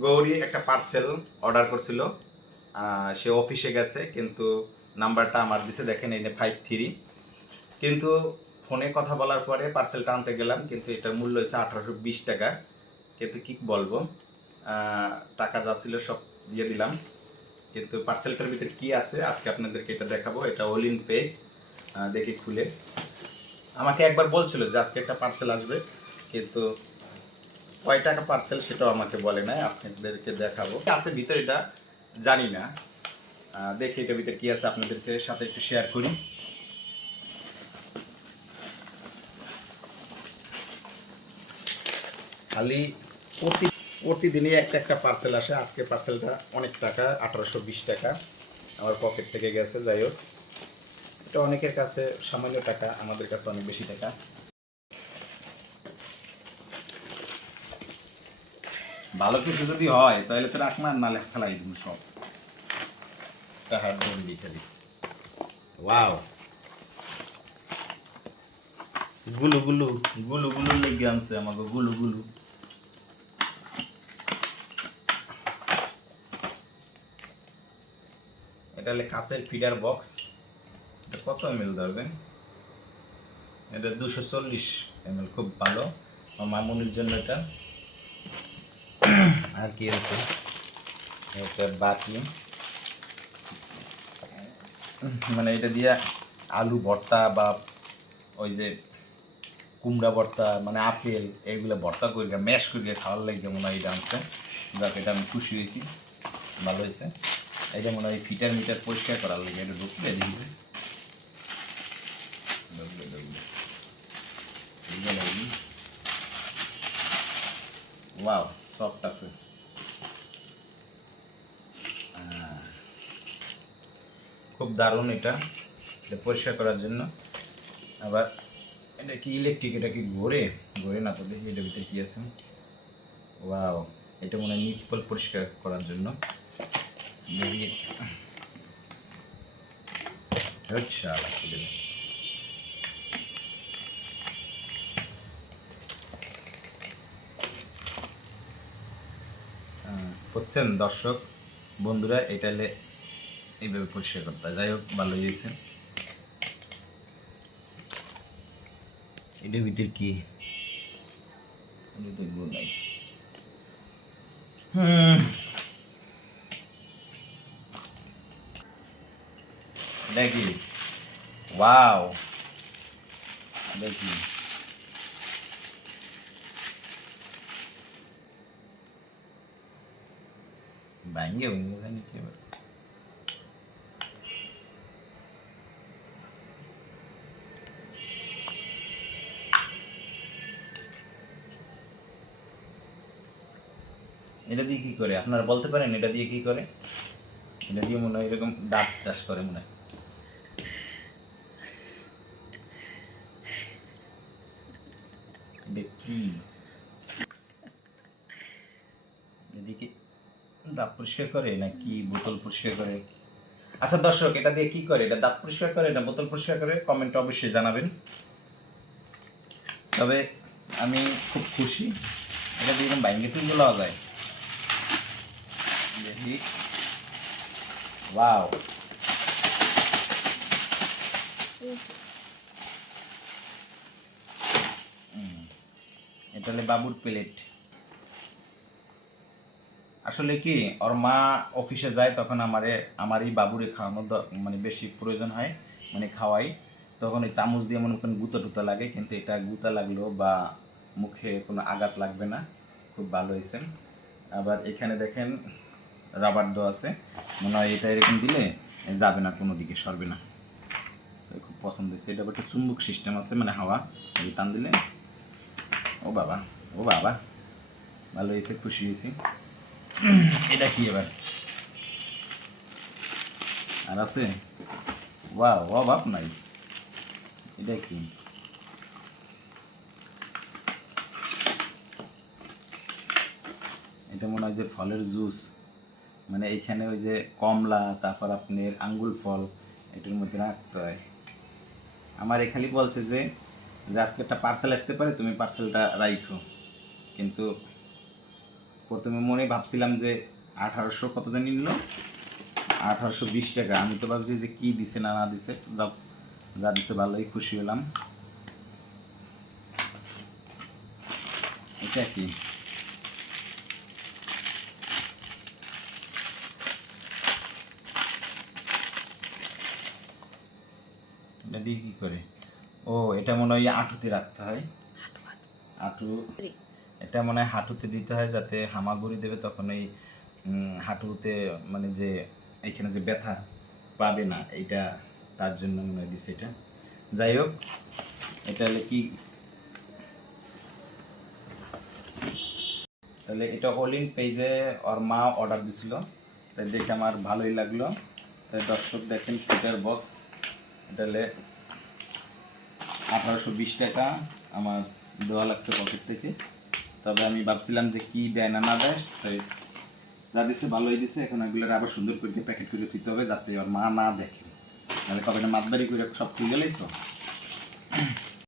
গৌরী একটা parcel order করছিল। সে অফিসে গেছে, কিন্তু নাম্বারটা আমার দিছে, দেখেন এনে ফাইভ থ্রি কিন্তু ফোনে কথা বলার পরে পার্সেলটা আনতে গেলাম, কিন্তু এটার মূল্য হচ্ছে আঠারোশো বিশ টাকা। কিন্তু কি বলব? টাকা যা ছিল সব দিয়ে দিলাম। কিন্তু পার্সেলটার ভিতরে কি আছে, আজকে আপনাদেরকে এটা দেখাবো। এটা ওলিন পেজ দেখি খুলে। আমাকে একবার বলছিল যে আজকে একটা পার্সেল আসবে, কিন্তু কয় টাকা পার্সেল সেটাও আমাকে বলে নাই, আপনাদেরকে দেখাবো। আছে ভিতরে এটা? জানি না। দেখি এটার ভিতরে কি আছে আপনাদেরকে সাথে একটু শেয়ার করি। খালি প্রতি, প্রতিদিনই একটা একটা পার্সেল আসে। আজকে পার্সেলটা অনেক টাকা, আঠারোশো বিশ টাকা। আমার পকেট থেকে গেছে, যাই হোক। এটা অনেকের কাছে সামান্য টাকা, আমাদের কাছে অনেক বেশি টাকা। ভালো কিছু যদি হয়, তাহলে তো রাখ না, নালে ফেলাই দিব সব। তাহার খালি। ওয়াও গুলু গুলু। গুলু গুলু লেগে আনছে আমাকে, গুলু গুলু। এটা হলে কাছের ফিডার বক্স এটা কত এম এল ধরবেন? এটা দুশো চল্লিশ এম এল খুব ভালো। মামুনির জন্য এটা। আর কি আছে? এটা বাকি মানে এটা দিয়ে আলু ভর্তা বা ওই যে কুমড়া ভর্তা মানে আপেল, এইগুলো ভর্তা করে ম্যাশ করে খাওয়ার লাগে মনে হয় এটা আনছে। যাক, এটা আমি খুশি হয়েছি। ভালো হয়েছে। এটা মনে হয় ফিটার মিটার পরিষ্কার করার লাগে। এটা ঢুকলে দেখবে ঢুকলে ওয়াও। সফট আছে। খুব দারুণ এটা। এটা পরিষ্কার করার জন্য। আবার এটা কি ইলেকট্রিক এটা কি ঘোরে? ঘোরে না তো দেখি এটার ভিতরে কি আছে। ওয়াও এটা মনে হয় নিটপল পরিষ্কার করার জন্য। আচ্ছা বুঝছেন দর্শক, বন্ধুরা এটালে এইভাবে পরিষ্কার করতে। যাই হোক ভালো হয়েছে। এটার ভিতর কি? দেখব নাই। দেখি ওয়াও। দেখি জানি কি এবার। এটা দিয়ে কি করে? আপনারা বলতে পারেন এটা দিয়ে কি করে? এটা দিয়ে মনে হয় এরকম দাঁত চাষ করে মনে হয়। কি? এদিকে দাঁত পরিষ্কার করে না কি বোতল পরিষ্কার করে? আচ্ছা দর্শক, এটা দিয়ে কি করে? এটা দাঁত পরিষ্কার করে না বোতল পরিষ্কার করে? কমেন্টে অবশ্যই জানাবেন। তবে আমি খুব খুশি। এটা দিয়ে এরকম বাইঙ্গে সিলগুলো পাওয়া যায়। দেখি। ওয়াও। এটা হলে বাবুর প্লেট। আসলে কি, ওর মা অফিসে যায় তখন আমারে আমার এই বাবুরে খাওয়ানোর মানে বেশি প্রয়োজন হয় মানে খাওয়াই। তখন ওই চামচ দিয়ে মনে করেন গুঁতো টুতো লাগে, কিন্তু এটা গুঁতা লাগল বা মুখে কোনো আঘাত লাগবে না, খুব ভালো হয়েছে। আবার এখানে দেখেন রাবার দো আছে, মনে হয় এটা এরকম দিলে যাবে না, কোনো দিকে সরবে না। খুব পছন্দ হয়েছে। এটা একটা চুম্বক সিস্টেম আছে মানে হাওয়া এই টান দিলে। ও বাবা ও বাবা। ভালো হয়েছে, খুশি হয়েছি। এটা কি এবার? আর আছে? ওয়া অভাব নাই। এটা কি? এটা মনে হয় যে ফলের জুস। মানে এইখানে ওই যে কমলা, তারপর আপনার আঙ্গুল ফল, এটার মধ্যে রাখতে হয়। আমার এখানে বলছে যে যে আজকে একটা পার্সেল আসতে পারে, তুমি পার্সেলটা রাইখো। কিন্তু প্রথমে মনে ভাবছিলাম যে আঠারোশো কত জানি নিল? আঠারোশো বিশ টাকা। আমি তো ভাবছি যে কি দিছে না না দিছে। যা যা দিছে ভালোই খুশি হলাম। এটা কি? এটা দিয়ে কি করে? ও এটা মনে হয় আঁটুতে রাখতে হয়। আঁটু এটা মনে হয় হাঁটুতে দিতে হয় যাতে হামাগুড়ি দেবে তখন এই হাঁটুতে মানে যে এখানে যে ব্যথা পাবে না, এইটা তার জন্য মনে হয় দিছে এটা। যাই হোক, এটা হলে কি? তাহলে এটা হোলিং পেজে ওর মা অর্ডার দিছিল, তাই দেখে আমার ভালোই লাগল। তাই দর্শক দেখেন ফিটার বক্স এটা হলে আঠারোশো বিশ টাকা আমার দেওয়া লাগছে পকেট থেকে। তবে আমি ভাবছিলাম যে কি দেয় না না দেয় যা দিছে ভালোই দিছে, এখন এগুলো আবার সুন্দর করে প্যাকেট করে দিতে হবে যাতে ওর মা না দেখে। তাহলে কবে মাতবাড়ি করে সব খুলে গেলেই তো